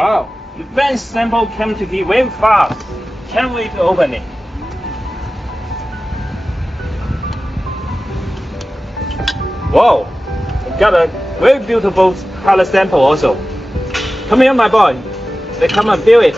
Wow, the fence sample came to be very fast. Can't wait to open it. Wow, got a very beautiful color sample also. Come here, my boy. Let's come and feel it.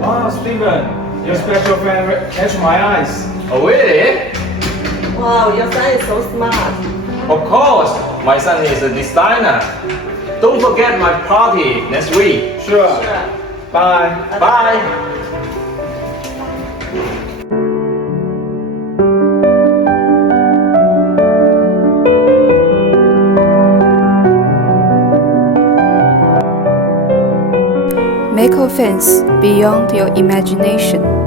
Wow, Steven, your special friend catch my eyes. Oh, really? Wow, your son is so smart. Of course, my son is a designer. Don't forget my party next week. Sure. Bye. Bye. Mecofence beyond your imagination.